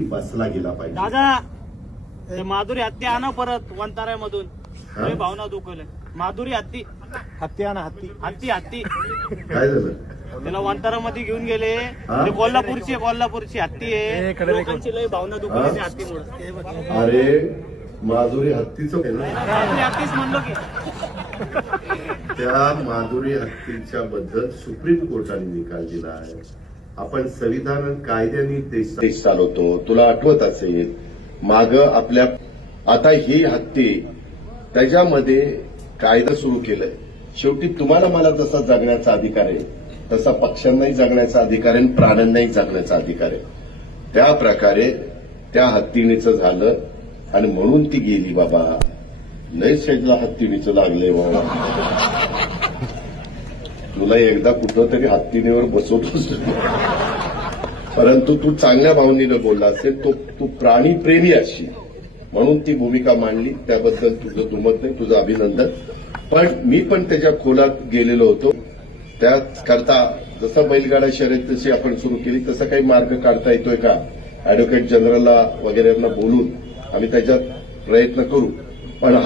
बसला गेला पाहिजे. दादा ते माधुरी हत्ती आणा परत वंताऱ्यामधून. लय भावना दुखवले. माधुरी हत्ती हत्ती आणा हत्ती. हत्ती हत्ती काय झालं? त्याला वंतारामध्ये घेऊन गेले. ते कोल्हापूरची हत्ती आहे. लोकांची लय भावना दुखवली त्या हत्तीमुळे. अरे माधुरी हत्तीचं आहे ना? माधुरी हत्तीच म्हणलो की. त्या माधुरी हत्तीच्या बद्दल सुप्रीम कोर्टाने निकाल दिला आहे. आपण संविधान कायद्याने देश चालवतो. तुला आठवत असेल माग आपल्या आता ही हत्ती त्याच्यामध्ये कायदा सुरू केलाय. शेवटी तुम्हाला मला जसा जगण्याचा अधिकार आहे तसा पक्ष्यांनाही जगण्याचा अधिकार आहे आणि प्राण्यांनाही जगण्याचा अधिकार आहे. त्या प्रकारे त्या हत्तीणीचं झालं आणि म्हणून ती गेली. बाबा लय शेजला हत्तीणीचं लागलंय बाबा. तुला एकदा कुठं तरी हत्तीणीवर बसवतोस, परंतु तू चांगल्या भावनेनं बोलला असेल. तू प्राणीप्रेमी असशील म्हणून ती भूमिका मांडली. त्याबद्दल तुझं दुमत नाही, तुझं अभिनंदन. पण मी पण त्याच्या खोलात गेलेलो होतो. त्याकरता जसं बैलगाडा शर्यत जशी आपण सुरू केली तसा काही मार्ग काढता येतोय का ऍडव्होकेट जनरलला वगैरेंना बोलून आम्ही त्याच्यात प्रयत्न करू. पण